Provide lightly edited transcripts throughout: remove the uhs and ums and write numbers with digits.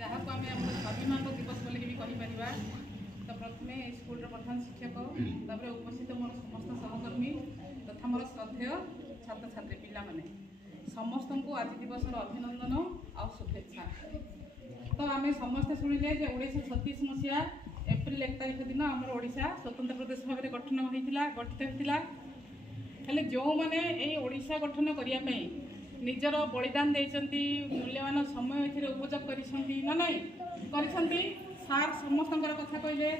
जहाँ को आम स्वाभिमान दिवस बोलिक भी कहीपर। तो प्रथम स्कूल प्रधान शिक्षक तापर उपस्थित मोर समस्त सहकर्मी तथा मोर श्रद्धेय छात्र छात्री पिला माने समस्त को आज दिवस अभिनंदन आ शुभेच्छा। तो आम समस्ते शुणिले 1936 मसीहा एप्रिल 1 तारिख दिन आमर ओडिशा स्वतंत्र प्रदेश भाव में गठित होता हेले जो मैंने ओडिशा गठन करने निजर बलिदान देइचंती मूल्यवान समय ए उपयोग करी सार समस्त कथा कहले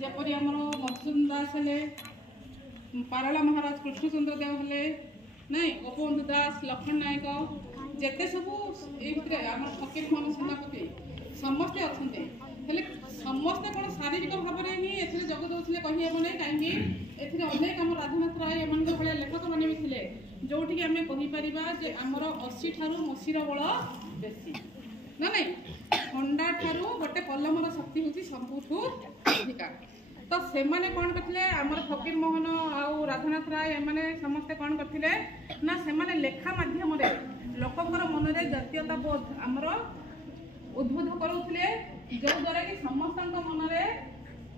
जपरी आमर मधुसूदन दास हेले पारला महाराज कृष्णचंद्र देव हेले नहीं गोपबंधु दास लक्ष्मण नायक जेते सब आम फकीर मोहन सेनापति समस्ते अच्छे हेले समस्ते कौन शारीरिक भाव में ही जग दौले कहीहब ना कहीं अनेक आम राधानाथ राय एम भाया लेखक मैंने भी थे जोटि आम कहीपर आमर 80 ठारू मसीर बल बेसी ना नहीं खंडा ठारू गोटे कलमर शक्ति हूँ सबुठू अधिका। तो से मैंने कौन करते आमर फकीर मोहन आउ राधानाथ राय एम समस्ते कौन करते ना से लेखा मध्यम लोकंर मन में जातीयता बोध आमर उद्बोध करुले जो द्वारा कि समस्त मन में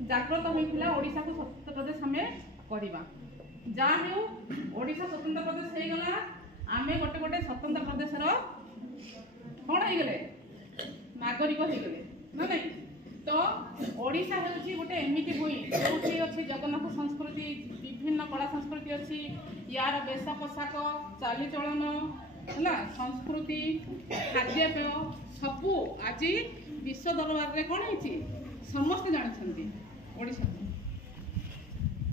जागृत होता ओडिशा को स्वतंत्र प्रदेश आम करवा जहाँ हो ओडिशा स्वतंत्र प्रदेश हो गला आम गोटे गोटे स्वतंत्र प्रदेशर कौन हो गले नागरिक हो गले ना नहीं। तो ओडिशा हूँ गोटे एमती भूई जो अच्छी जगन्नाथ संस्कृति विभिन्न कला संस्कृति अच्छी यार वेश पोशाक चालीचलन है संस्कृति खाद्यपेय सबू आज विश्व दरबार में कौन होती समस्ते जानते ओडिशा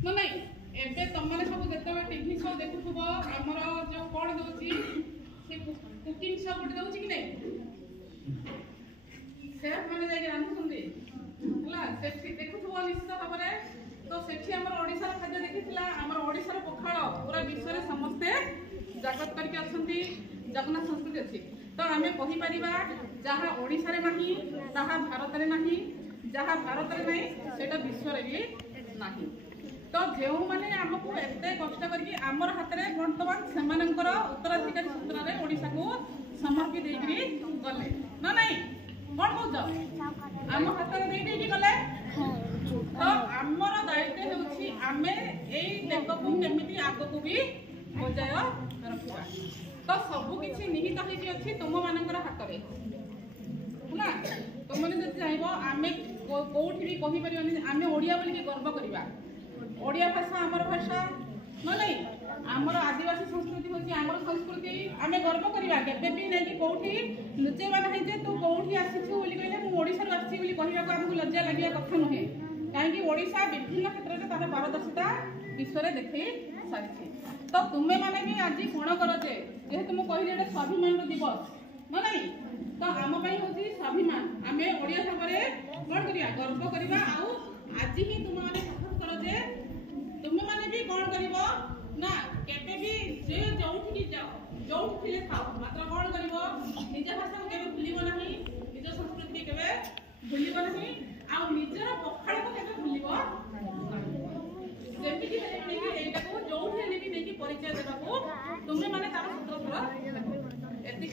ना नहीं। एबे तुमने सब जो टीवी शो देखुव आमर जो कौन दूसरी कुकिंग शो गोटे दूसरी कि नहीं सेफ मैंने जाके रांधुंटे है देखुव निश्चित भाव में। तो सेठी आमर ओडिशा खाद्य देखी आमर ओडिशार पखाल पूरा विश्व में समस्ते जागृत करके अच्छी जगन्नाथ संस्कृति अच्छी। तो आम कहीपर जहाँ ओडिशा रे नहीं ताहा भारत में नहीं जहाँ भारत में नहीं सेटा विश्व में भी नहीं। तो जो मैंने आमको एत कष्ट करके आमर हाथ में बर्तमान से उत्तराधिकारी सूत्र में ओडिशा को समर्पित गले ना नहीं कौन कौच आम हाथ में दे गले। तो आमर दायित्व होउछि आमे एई देश को केमिति आगो को भी बजाय रखा। तो सबकि निहित होती तुम मान हाथ में है तुमने जब चाहब आम कौटी भी कहीपर आम ओडिया बोलिक गर्व करवा ओडिया भाषा आमर भाषा ना नहीं आमर आदिवासी संस्कृति हूँ आमर संस्कृति आम गर्व करवा केवे भी नहीं कौटी लुचेवा ना जे तू कौटी आसीचु कहले मुझे आसी कहवाक आमको लज्जा लगे कथा नुहे कहीं ओडिशा विभिन्न क्षेत्र में तार पारदर्शिता विश्व में देखी सारी। तो तुम्हें मैंने भी आज कौन कर जेहेतु मुझे कहली स्वाभिमान दिवस ना नहीं। तो आम हूँ स्वाभिमान आम ओडिया भाव में कौन करा गर्व करवा आज ही तुम मैंने सपोर्ट कर जे तुम्हें मैंने भी कौन कर ना केवे भी जे जोठी जाओ जोठी थे खाओ मात्र कौन कर निज भाषा को केवे भूलिब ना निज संस्कृति केवे भूलिब ना आ निजर पखाड़ को केवे भूलिब जमीती एटा को जोठी भी नहीं परिचय देवा तुम्हें मैंने तार सूत्र एति